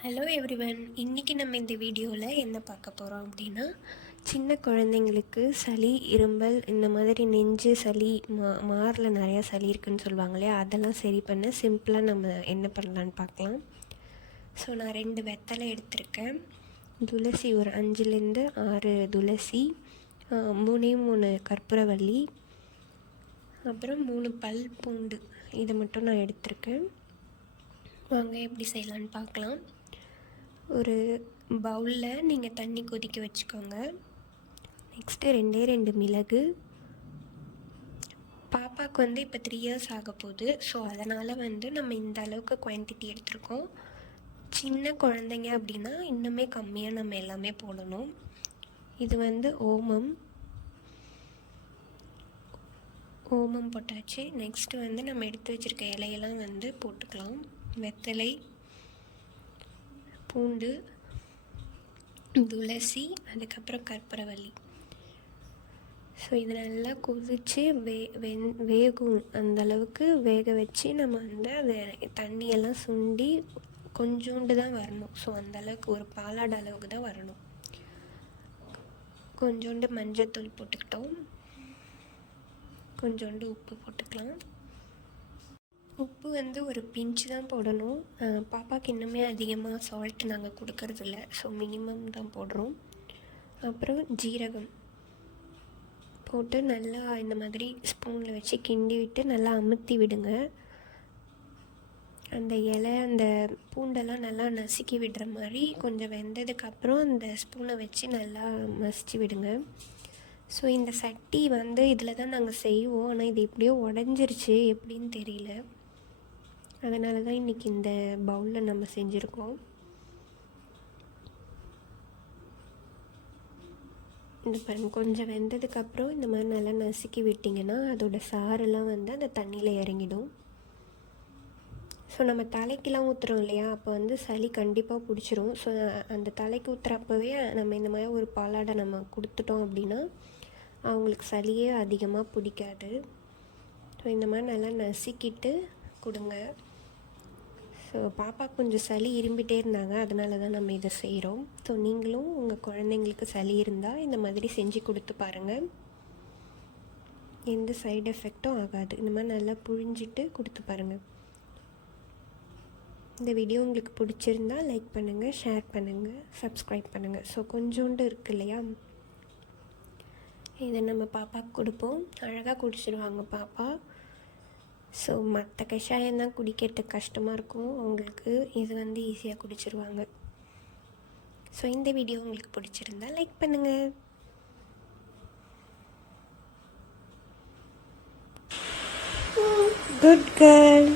Hello everyone, இன்றைக்கி நம்ம இந்த வீடியோவில் என்ன பார்க்க போகிறோம் அப்படின்னா, சின்ன குழந்தைங்களுக்கு சளி, இருமல், இந்த மாதிரி நெஞ்சு சளி, மாரில் நிறையா சளி இருக்குதுன்னு சொல்லுவாங்க இல்லையா, அதெல்லாம் சரி பண்ண சிம்பிளாக நம்ம என்ன பண்ணலான்னு பார்க்கலாம். ஸோ நான் 2 வெத்தலை எடுத்திருக்கேன், துளசி ஒரு 5லேருந்து 6 துளசி, 3 கற்பூரவள்ளி, அப்புறம் 3 பல் பூண்டு, இதை மட்டும் நான் எடுத்திருக்கேன். வாங்க எப்படி செய்யலான்னு பார்க்கலாம். ஒரு பவுலில் நீங்கள் தண்ணி கொதிக்க வச்சுக்கோங்க. நெக்ஸ்ட்டு 2 மிளகு. பாப்பாவுக்கு இப்போ 3 இயர்ஸ் ஆக போகுது. ஸோ அதனால் நம்ம இந்த அளவுக்கு குவான்டிட்டி எடுத்துருக்கோம். சின்ன குழந்தைங்க அப்படின்னா இன்னுமே கம்மியாக நம்ம எல்லாமே போடணும். இது ஓமம் போட்டாச்சு. நெக்ஸ்ட்டு நம்ம எடுத்து வச்சுருக்க இலையெல்லாம் போட்டுக்கலாம். வெத்தலை, பூண்டு, துளசி, அதுக்கப்புறம் கற்பூரவள்ளி. ஸோ இது நல்லா கொதித்து வேகும். அந்தளவுக்கு வேக வச்சு நம்ம அதை தண்ணியெல்லாம் சுண்டி கொஞ்சோண்டு தான் வரணும். ஸோ அந்தளவுக்கு ஒரு பாலாட அளவுக்கு தான் வரணும். கொஞ்சோண்டு மஞ்சத்தூள் போட்டுக்கிட்டோம், கொஞ்சோண்டு உப்பு போட்டுக்கலாம். உப்பு ஒரு பிஞ்சு தான் போடணும். பாப்பாவுக்கு இன்னுமே அதிகமாக சால்ட் நாங்கள் கொடுக்கறதில்ல. ஸோ மினிமம் தான் போடுறோம். அப்புறம் ஜீரகம் போட்டு நல்லா இந்த மாதிரி ஸ்பூனில் வச்சு கிண்டி விட்டு நல்லா அமுத்தி விடுங்க. அந்த இலை, அந்த பூண்டெல்லாம் நல்லா நசுக்கி விடுற மாதிரி கொஞ்சம் வெந்ததுக்கப்புறம் அந்த ஸ்பூனை வச்சு நல்லா மசிச்சு விடுங்க. ஸோ இந்த சட்டி இதில் தான் நாங்கள் செய்வோம். ஆனால் இது எப்படியோ உடஞ்சிருச்சு, எப்படின்னு தெரியல. அதனால தான் இன்றைக்கி இந்த பவுலில் நம்ம செஞ்சுருக்கோம். இந்த பாருங்கள், கொஞ்சம் வெந்ததுக்கப்புறம் இந்த மாதிரி நல்லா நசுக்கி விட்டிங்கன்னா அதோட சாரெல்லாம் அந்த தண்ணியில் இறங்கிடும். ஸோ நம்ம தலைக்கெலாம் ஊற்றுறோம் இல்லையா, அப்போ சளி கண்டிப்பாக பிடிச்சிரும். ஸோ அந்த தலைக்கு ஊற்றுறப்பவே நம்ம இந்த மாதிரி ஒரு பாலாடை நம்ம கொடுத்துட்டோம் அப்படின்னா அவங்களுக்கு சளியே அதிகமாக பிடிக்காது. ஸோ இந்த மாதிரி நல்லா நசுக்கிட்டு கொடுங்க. ஸோ பாப்பா கொஞ்சம் சளி இரும்பிகிட்டே இருந்தாங்க, அதனால தான் நம்ம இதை செய்கிறோம். ஸோ நீங்களும் உங்கள் குழந்தைங்களுக்கு சளி இருந்தால் இந்த மாதிரி செஞ்சு கொடுத்து பாருங்கள். எந்த சைடு எஃபெக்டும் ஆகாது. இந்த மாதிரி நல்லா புழிஞ்சிட்டு கொடுத்து பாருங்கள். இந்த வீடியோ உங்களுக்கு பிடிச்சிருந்தால் லைக் பண்ணுங்கள், ஷேர் பண்ணுங்கள், சப்ஸ்கிரைப் பண்ணுங்கள். ஸோ கொஞ்சோண்டு இருக்கு இல்லையா, இதை நம்ம பாப்பாவுக்கு கொடுப்போம். அழகாக குடிச்சிடுவாங்க பாப்பா. ஸோ மற்ற கஷாயம் தான் குடிக்கிறதுக்கு கஷ்டமாக இருக்கும் அவங்களுக்கு, இது ஈஸியாக குடிச்சிருவாங்க. ஸோ இந்த வீடியோ உங்களுக்கு பிடிச்சிருந்தா லைக் பண்ணுங்கள். Good girl.